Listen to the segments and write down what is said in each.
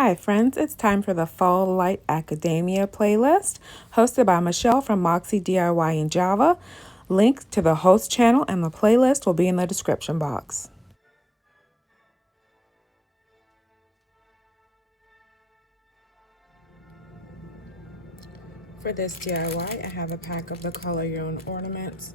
Hi friends, it's time for the Fall Light Academia playlist, hosted by Michelle from Moxie DIY in Java. Link to the host channel and the playlist will be in the description box. For this DIY, I have a pack of the Color Your Own ornaments,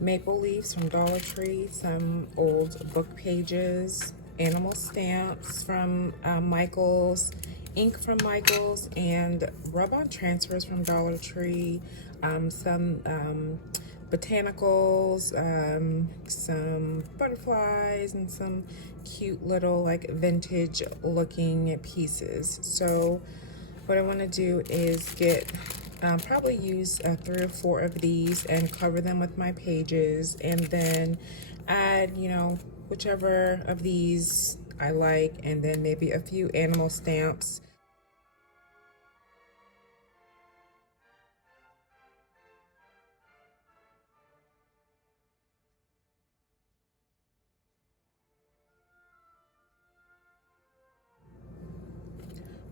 maple leaves from DollarTree, some old book pages, animal stamps from Michael's, ink from Michael's, and rub-on transfers from DollarTree, some botanicals, some butterflies, and some cute little like vintage looking pieces. So what I want to do is get probably use 3 or 4 of these and cover them with my pages, and then add, whichever of these I like, and then maybe a few animal stamps.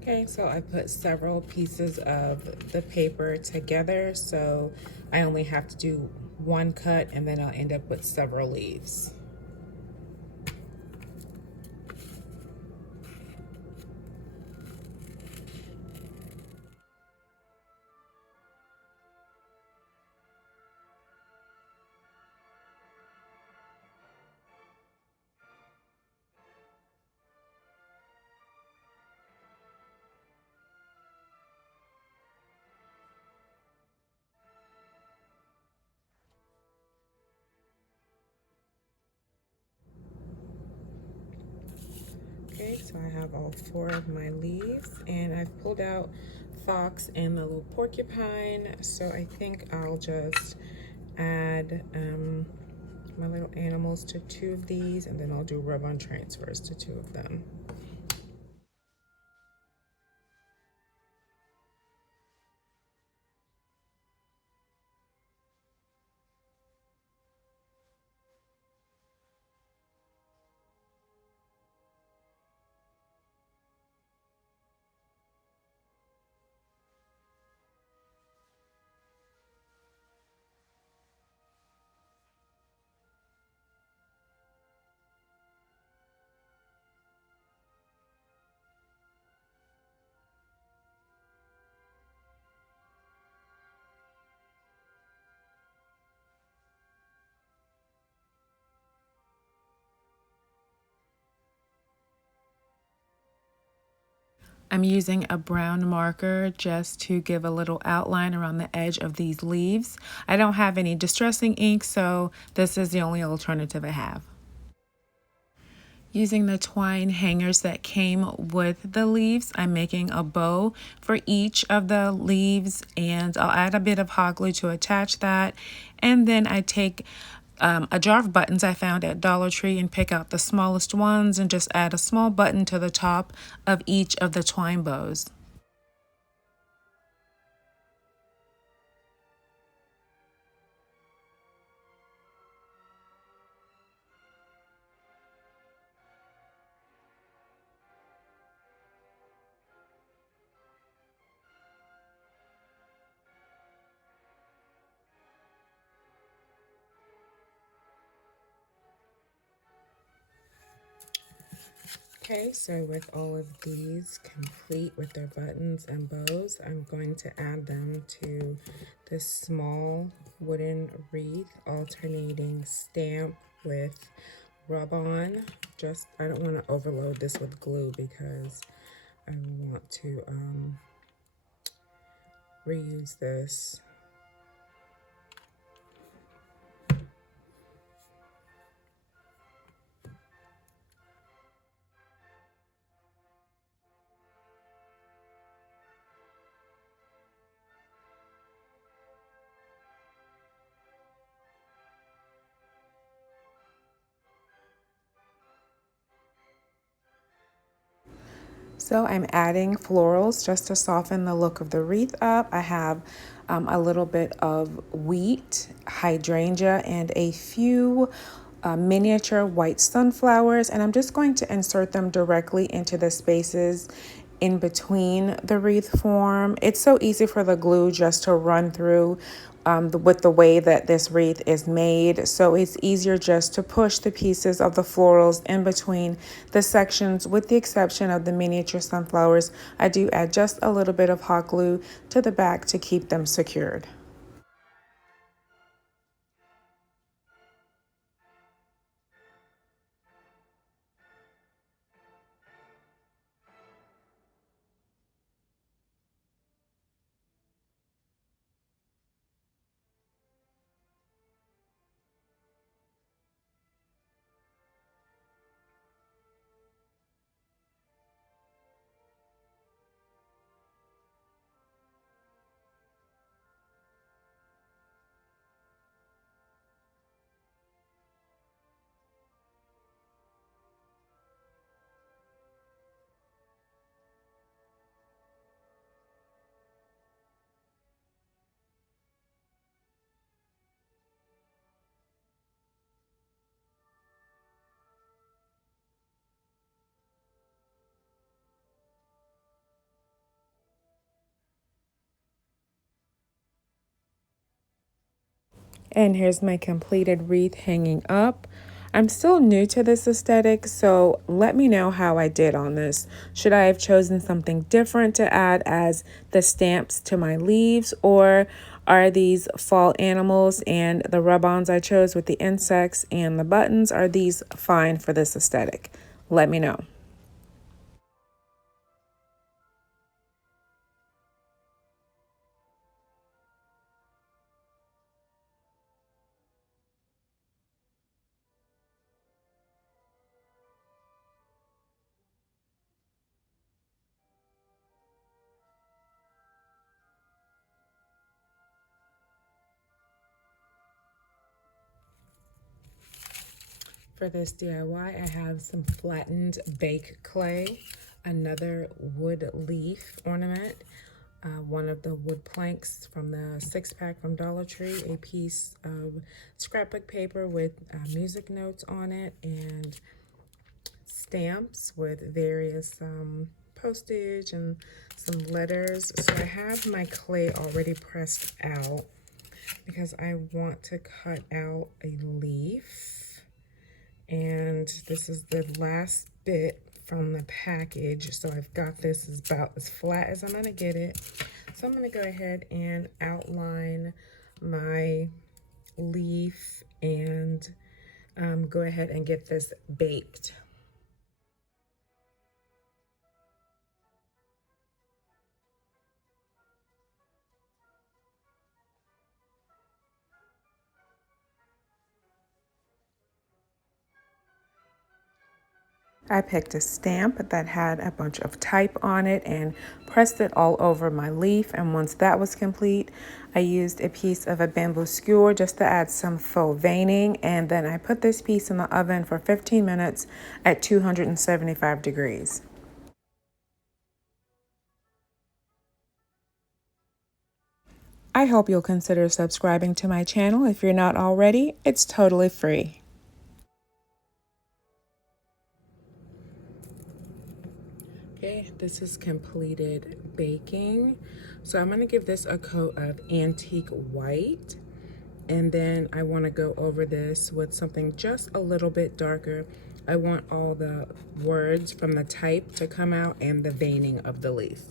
Okay, so I put several pieces of the paper together, so I only have to do one cut, and then I'll end up with several leaves. Okay, so I have all 4 of my leaves, and I've pulled out fox and the little porcupine, so I think I'll just add my little animals to 2 of these, and then I'll do rub-on transfers to 2 of them. I'm using a brown marker just to give a little outline around the edge of these leaves. I don't have any distressing ink, so this is the only alternative I have. Using the twine hangers that came with the leaves, I'm making a bow for each of the leaves, and I'll add a bit of hot glue to attach that. And then I take a jar of buttons I found at Dollar Tree and pick out the smallest ones and just add a small button to the top of each of the twine bows. Okay, so with all of these complete with their buttons and bows, I'm going to add them to this small wooden wreath, alternating stamp with rub-on. I don't want to overload this with glue because I want to reuse this. So I'm adding florals just to soften the look of the wreath up. I have a little bit of wheat, hydrangea, and a few miniature white sunflowers, and I'm just going to insert them directly into the spaces in between the wreath form. It's so easy for the glue just to run through with the way that this wreath is made. So it's easier just to push the pieces of the florals in between the sections, with the exception of the miniature sunflowers. I do add just a little bit of hot glue to the back to keep them secured. And here's my completed wreath hanging up. I'm still new to this aesthetic, so let me know how I did on this. Should I have chosen something different to add as the stamps to my leaves, or are these fall animals and the rub-ons I chose with the insects and the buttons, are these fine for this aesthetic? Let me know. For this DIY, I have some flattened bake clay, another wood leaf ornament, one of the wood planks from the 6-pack from Dollar Tree, a piece of scrapbook paper with music notes on it, and stamps with various postage and some letters. So I have my clay already pressed out because I want to cut out a leaf. And this is the last bit from the package. So I've got this is about as flat as I'm gonna get it. So I'm gonna go ahead and outline my leaf and go ahead and get this baked. I picked a stamp that had a bunch of type on it and pressed it all over my leaf. And once that was complete, I used a piece of a bamboo skewer just to add some faux veining. And then I put this piece in the oven for 15 minutes at 275 degrees. I hope you'll consider subscribing to my channel if you're not already. It's totally free. Okay, this is completed baking. So I'm gonna give this a coat of antique white. And then I wanna go over this with something just a little bit darker. I want all the words from the type to come out and the veining of the leaf.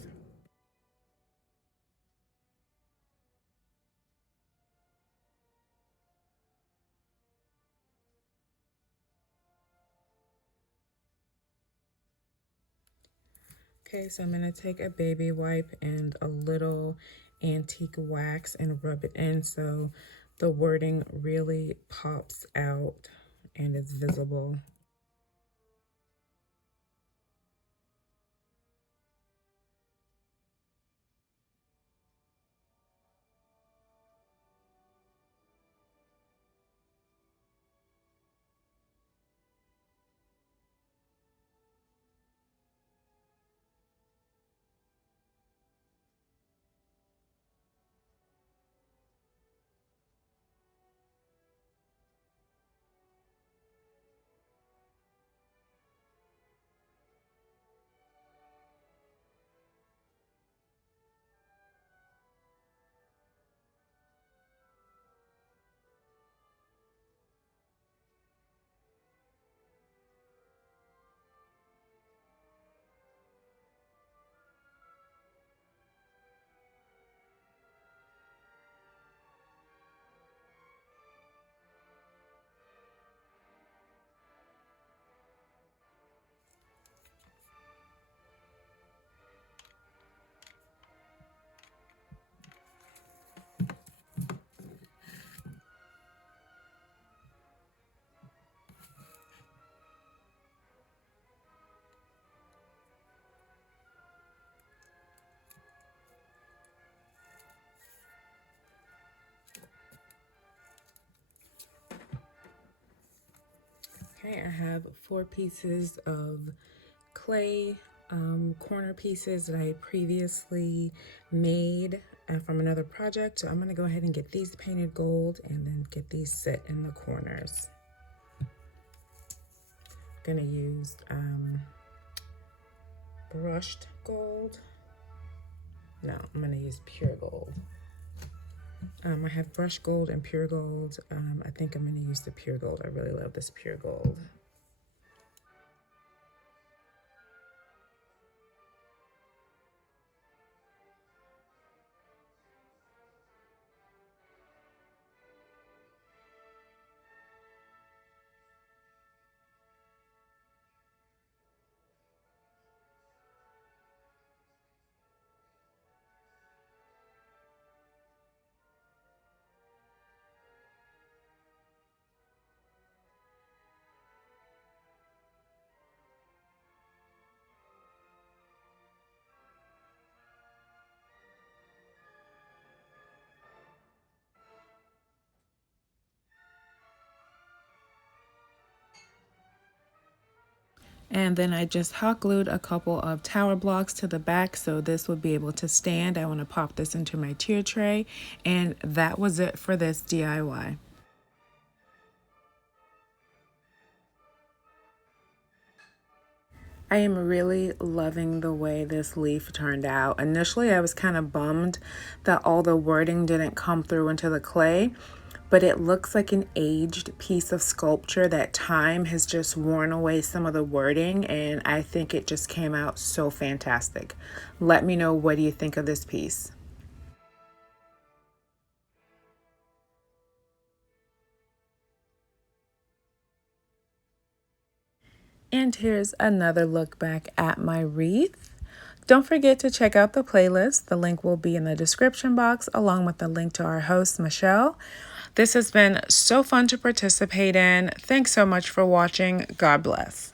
Okay, so I'm gonna take a baby wipe and a little antique wax and rub it in so the wording really pops out and is visible. Okay, I have 4 pieces of clay corner pieces that I previously made from another project. So I'm going to go ahead and get these painted gold and then get these set in the corners. I'm going to use brushed gold. No, I'm going to use pure gold. I have brushed gold and pure gold. I think I'm going to use the pure gold. I really love this pure gold. And then I just hot glued a couple of tower blocks to the back so this would be able to stand. I want to pop this into my tier tray, and that was it for this DIY. I am really loving the way this leaf turned out. Initially, I was kind of bummed that all the wording didn't come through into the clay, but it looks like an aged piece of sculpture that time has just worn away some of the wording, and I think it just came out so fantastic. Let me know, what do you think of this piece? And here's another look back at my wreath. Don't forget to check out the playlist. The link will be in the description box, along with the link to our host, Michelle. This has been so fun to participate in. Thanks so much for watching. God bless.